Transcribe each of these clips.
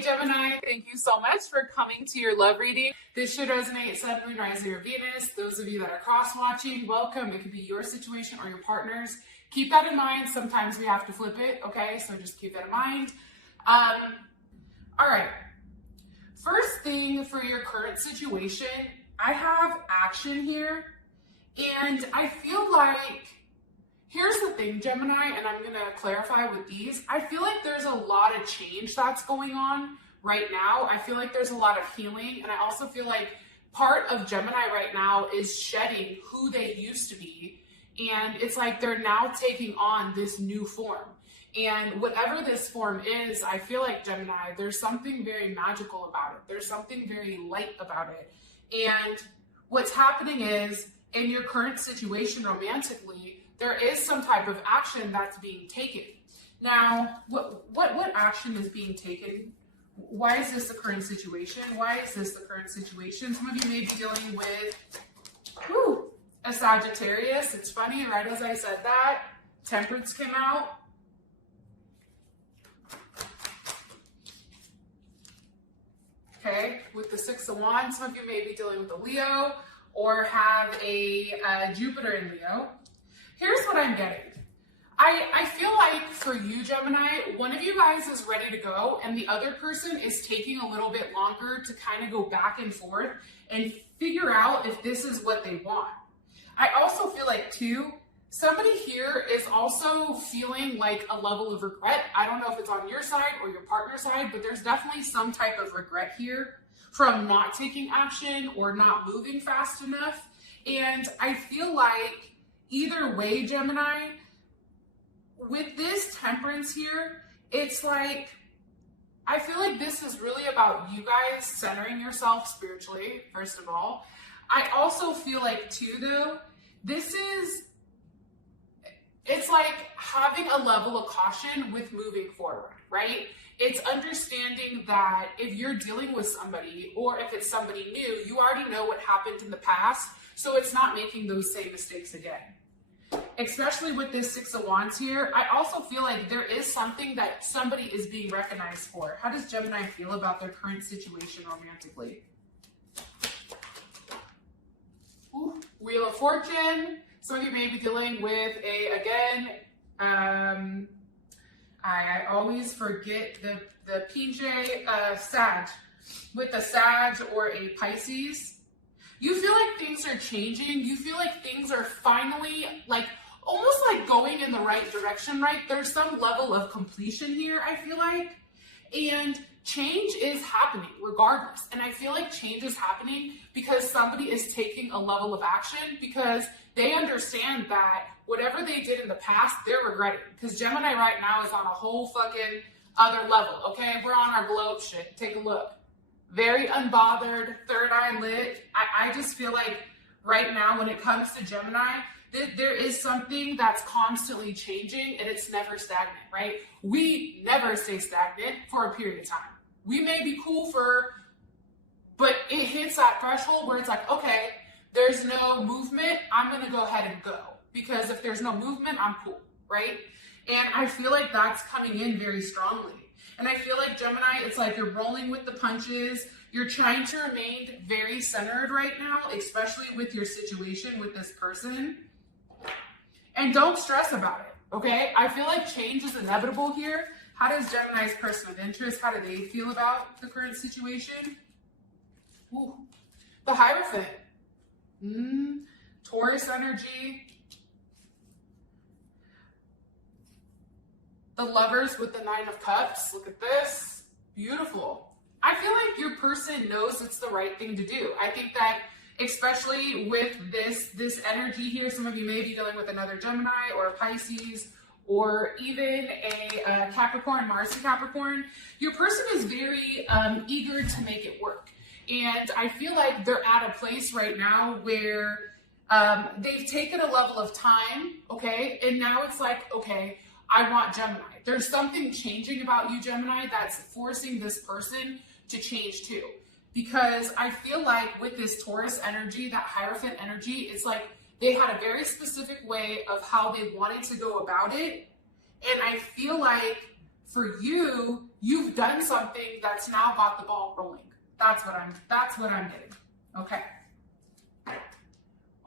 Hey Gemini, thank you so much for coming to your love reading. This should resonate Sun, Moon, Rising, or Venus. Those of you that are cross-watching, welcome. It could be your situation or your partner's. Keep that in mind. Sometimes we have to flip it, okay? So just keep that in mind. All right. First thing for your current situation, I have action here. And I feel like, here's the thing, Gemini, and I'm going to clarify with these. I feel like there's a lot of change that's going on right now. I feel like there's a lot of healing. And I also feel like part of Gemini right now is shedding who they used to be. And it's like they're now taking on this new form. And whatever this form is, I feel like Gemini, there's something very magical about it. There's something very light about it. And what's happening is, in your current situation romantically, there is some type of action that's being taken. Now, what action is being taken? Why is this the current situation? Why is this the current situation? Some of you may be dealing with a Sagittarius. It's funny, right as I said that, Temperance came out. Okay, with the Six of Wands, some of you may be dealing with a Leo or have a Jupiter in Leo. Here's what I'm getting. I feel like for you, Gemini, one of you guys is ready to go and the other person is taking a little bit longer to kind of go back and forth and figure out if this is what they want. I also feel like, too, somebody here is also feeling like a level of regret. I don't know if it's on your side or your partner's side, but there's definitely some type of regret here from not taking action or not moving fast enough. And I feel like either way, Gemini, with this Temperance here, it's like, I feel like this is really about you guys centering yourself spiritually, first of all. I also feel like, too, though, it's like having a level of caution with moving forward, right? It's understanding that if you're dealing with somebody or if it's somebody new, you already know what happened in the past, so it's not making those same mistakes again. Especially with this Six of Wands here, I also feel like there is something that somebody is being recognized for. How does Gemini feel about their current situation romantically? Ooh, Wheel of Fortune. Some of you may be dealing with I always forget the PJ Sag, with a Sag or a Pisces. You feel like things are changing. You feel like things are finally almost like going in the right direction, right? There's some level of completion here, I feel like. And change is happening regardless. And I feel like change is happening because somebody is taking a level of action because they understand that whatever they did in the past, they're regretting. Because Gemini right now is on a whole fucking other level, okay? We're on our globe shit. Take a look. Very unbothered, third eye lit. I just feel like right now when it comes to Gemini, there is something that's constantly changing and it's never stagnant, right? We never stay stagnant for a period of time. We may be cool but it hits that threshold where it's like, okay, there's no movement, I'm gonna go ahead and go. Because if there's no movement, I'm cool, right? And I feel like that's coming in very strongly. And I feel like Gemini, it's like you're rolling with the punches. You're trying to remain very centered right now, especially with your situation with this person. And don't stress about it, okay? I feel like change is inevitable here. How does Gemini's person of interest, how do they feel about the current situation? Ooh, the Hierophant. Taurus energy. The Lovers with the Nine of Cups. Look at this. Beautiful. I feel like your person knows it's the right thing to do. I think that especially with this energy here, some of you may be dealing with another Gemini or a Pisces or even a Capricorn, Mars to Capricorn. Your person is very eager to make it work. And I feel like they're at a place right now where they've taken a level of time, okay? And now it's like, okay, I want Gemini. There's something changing about you, Gemini, that's forcing this person to change too. Because I feel like with this Taurus energy, that Hierophant energy, it's like they had a very specific way of how they wanted to go about it. And I feel like for you, you've done something that's now got the ball rolling. That's what I'm getting. Okay.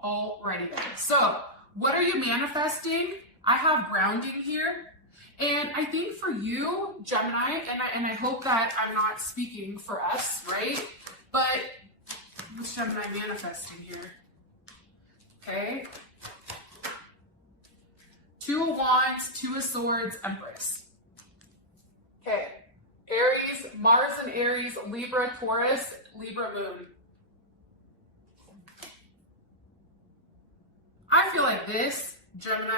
Alrighty then. So what are you manifesting? I have grounding here. And I think for you, Gemini, and I hope that I'm not speaking for us, right? But what's Gemini manifesting here? Okay. Two of Wands, Two of Swords, Empress. Okay. Aries, Mars and Aries, Libra, Taurus, Libra moon. I feel like this, Gemini,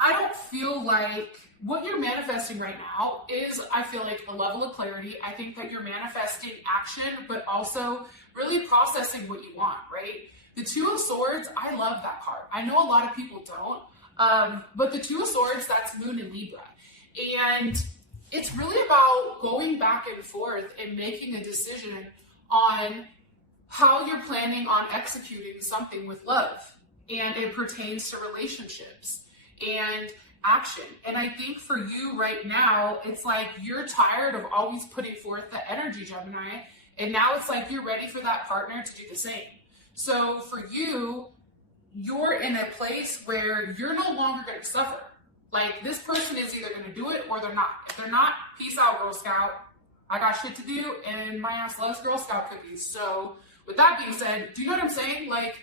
I don't feel like what you're manifesting right now is, I feel like, a level of clarity. I think that you're manifesting action, but also really processing what you want, right? The Two of Swords, I love that card. I know a lot of people don't, but the Two of Swords, that's Moon in Libra. And it's really about going back and forth and making a decision on how you're planning on executing something with love. And it pertains to relationships and action. And I think for you right now, it's like you're tired of always putting forth the energy, Gemini. And now it's like you're ready for that partner to do the same. So for you, you're in a place where you're no longer going to suffer. Like, this person is either going to do it or they're not. If they're not, peace out, Girl Scout. I got shit to do, and my ass loves Girl Scout cookies. So with that being said, do you know what I'm saying? Like,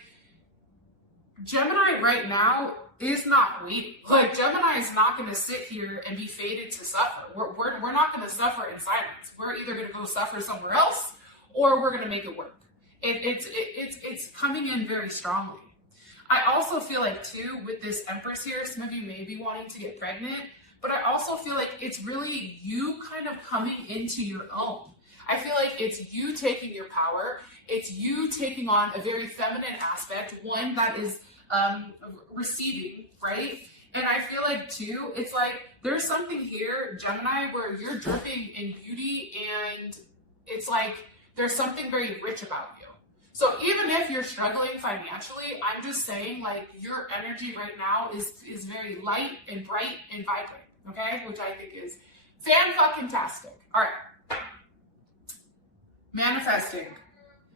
Gemini right now is not waiting. Like, Gemini is not going to sit here and be fated to suffer. We're not going to suffer in silence. We're either going to go suffer somewhere else, or we're going to make it work. It's coming in very strongly. I also feel like, too, with this Empress here, some of you may be wanting to get pregnant, but I also feel like it's really you kind of coming into your own. I feel like it's you taking your power. It's you taking on a very feminine aspect, one that is receiving, right? And I feel like, too, it's like there's something here, Gemini, where you're dripping in beauty, and it's like there's something very rich about you. So even if you're struggling financially, I'm just saying, like, your energy right now is very light and bright and vibrant, okay? Which I think is fan-fucking-tastic. All right. Manifesting.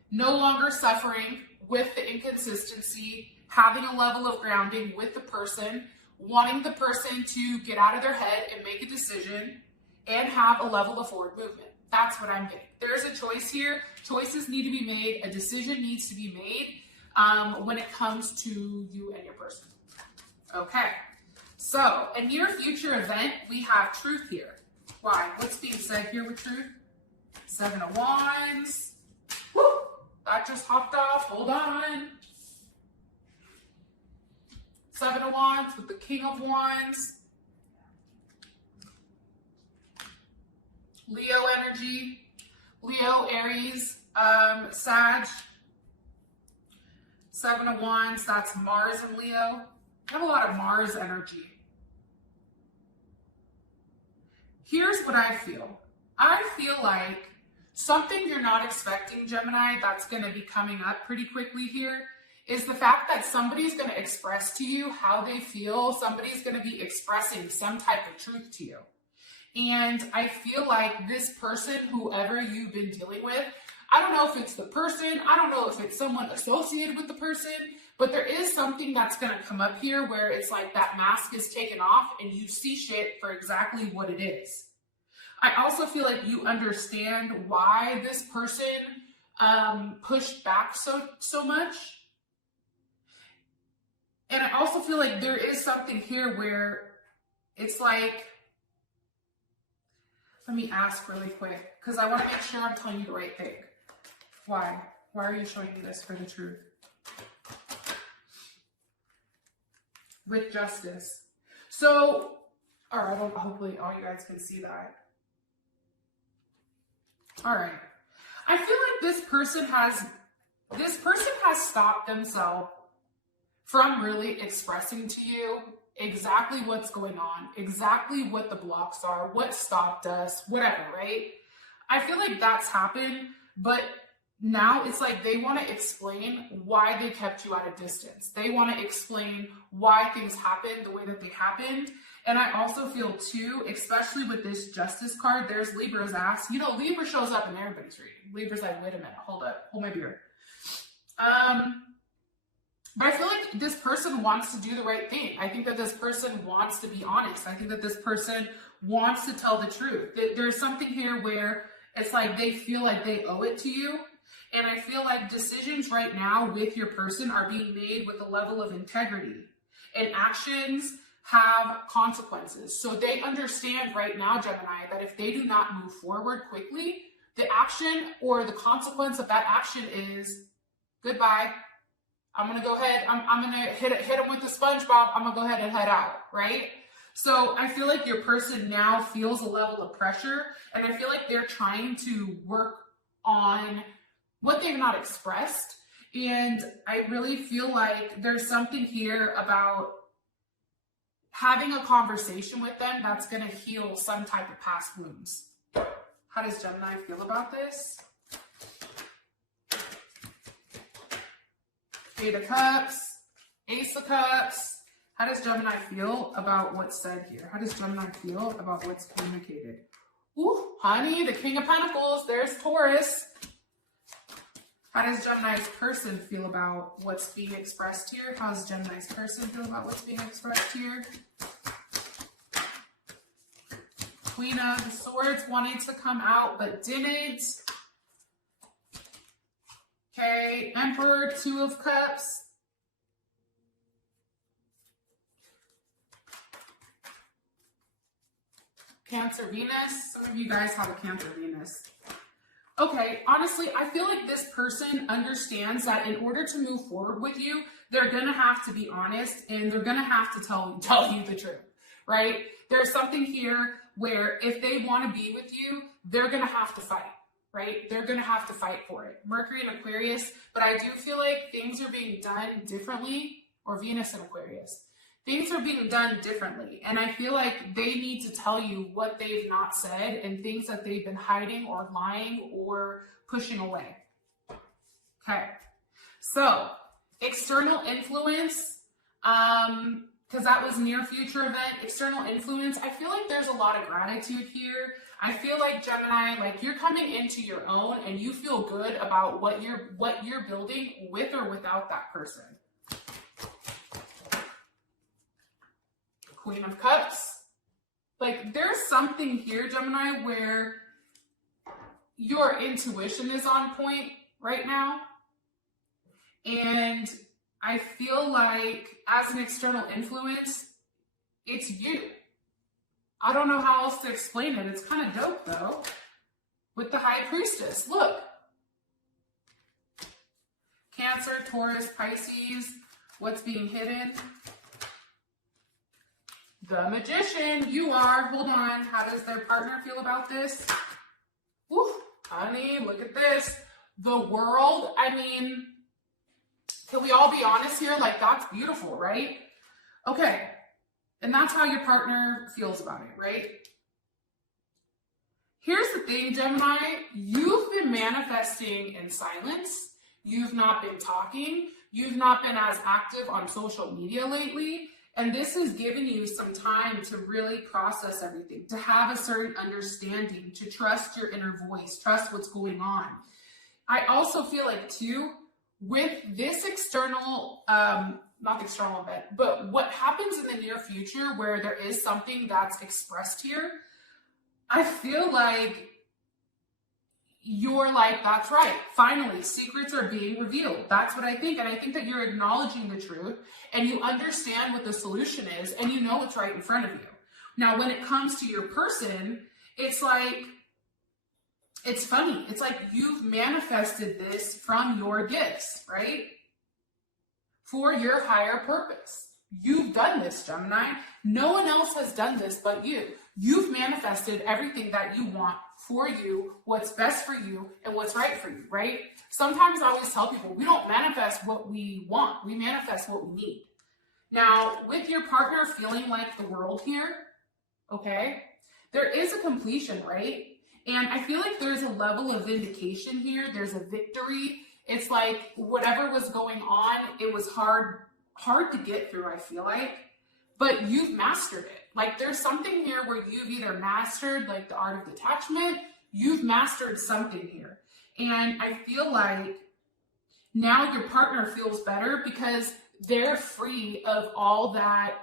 No longer suffering with the inconsistency, having a level of grounding with the person, wanting the person to get out of their head and make a decision, and have a level of forward movement. That's what I'm getting. There's a choice here. Choices need to be made. A decision needs to be made when it comes to you and your person. Okay. So, a near future event, we have truth here. Why? What's being said here with truth? Seven of Wands. Woo! That just hopped off. Hold on. Seven of Wands with the King of Wands. Leo energy. Leo, Aries, Sag. Seven of Wands, that's Mars and Leo. I have a lot of Mars energy. Here's what I feel. I feel like something you're not expecting, Gemini, that's going to be coming up pretty quickly here is the fact that somebody's going to express to you how they feel. Somebody's going to be expressing some type of truth to you. And I feel like this person, whoever you've been dealing with, I don't know if it's the person, I don't know if it's someone associated with the person, but there is something that's going to come up here where it's like that mask is taken off and you see shit for exactly what it is. I also feel like you understand why this person pushed back so much. And I also feel like there is something here where it's like, let me ask really quick, because I want to make sure I'm telling you the right thing. Why? Why are you showing me this for the truth? With justice. So, all right, hopefully all you guys can see that. All right. I feel like this person has stopped themselves from really expressing to you exactly what's going on, exactly what the blocks are, what stopped us, whatever, right? I feel like that's happened, but now it's like they want to explain why they kept you at a distance. They want to explain why things happened the way that they happened. And I also feel too, especially with this Justice card, there's Libra's ass. You know, Libra shows up in everybody's reading. Libra's like, wait a minute, hold up, hold my beer. But I feel like this person wants to do the right thing. I think that this person wants to be honest. I think that this person wants to tell the truth. There's something here where it's like they feel like they owe it to you. And I feel like decisions right now with your person are being made with a level of integrity. And actions have consequences. So they understand right now, Gemini, that if they do not move forward quickly, the action or the consequence of that action is goodbye. I'm going to go ahead. I'm going to hit him with the SpongeBob. I'm going to go ahead and head out, right? So I feel like your person now feels a level of pressure, and I feel like they're trying to work on what they've not expressed. And I really feel like there's something here about having a conversation with them that's going to heal some type of past wounds. How does Gemini feel about this? Eight of Cups, Ace of Cups. How does Gemini feel about what's said here? How does Gemini feel about what's communicated? Ooh, honey, the King of Pentacles. There's Taurus. How does Gemini's person feel about what's being expressed here? How does Gemini's person feel about what's being expressed here? Queen of Swords wanted to come out but didn't. Okay, Emperor, Two of Cups. Cancer, Venus. Some of you guys have a Cancer, Venus. Okay, honestly, I feel like this person understands that in order to move forward with you, they're going to have to be honest and they're going to have to tell you the truth, right? There's something here where if they want to be with you, they're going to have to fight, right? They're going to have to fight for it. Mercury and Aquarius, but I do feel like things are being done differently, or Venus and Aquarius. Things are being done differently, and I feel like they need to tell you what they've not said and things that they've been hiding or lying or pushing away. Okay, so external influence, because that was near future event. External influence, I feel like there's a lot of gratitude here. I feel like Gemini, like you're coming into your own and you feel good about what you're building with or without that person. Queen of Cups. Like there's something here, Gemini, where your intuition is on point right now. And I feel like as an external influence, it's you. I don't know how else to explain it. It's kind of dope though. With the High Priestess, look. Cancer, Taurus, Pisces, what's being hidden? The Magician, you are. Hold on. How does their partner feel about this? Woo, honey, look at this. The World. I mean, can we all be honest here? Like, that's beautiful, right? Okay. And that's how your partner feels about it, right? Here's the thing, Gemini. You've been manifesting in silence. You've not been talking. You've not been as active on social media lately. And this has given you some time to really process everything, to have a certain understanding, to trust your inner voice, trust what's going on. I also feel like too, with this external, not external event, but what happens in the near future where there is something that's expressed here, I feel like you're like, that's right. Finally, secrets are being revealed. That's what I think. And I think that you're acknowledging the truth and you understand what the solution is and you know what's right in front of you. Now, when it comes to your person, it's like, it's funny. It's like you've manifested this from your gifts, right? For your higher purpose. You've done this, Gemini. No one else has done this but you. You've manifested everything that you want for you, what's best for you, and what's right for you, right? Sometimes I always tell people, we don't manifest what we want. We manifest what we need. Now, with your partner feeling like the world here, okay, there is a completion, right? And I feel like there's a level of vindication here. There's a victory. It's like whatever was going on, it was hard to get through, I feel like, but you've mastered it. Like there's something here where you've either mastered like the art of detachment, you've mastered something here. And I feel like now your partner feels better because they're free of all that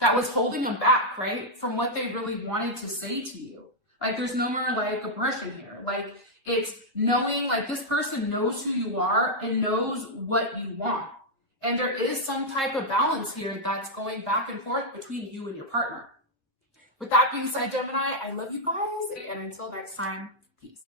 that was holding them back, right? From what they really wanted to say to you. Like there's no more like aggression here. Like it's knowing like this person knows who you are and knows what you want. And there is some type of balance here that's going back and forth between you and your partner. With that being said, Gemini, I love you guys. And until next time, peace.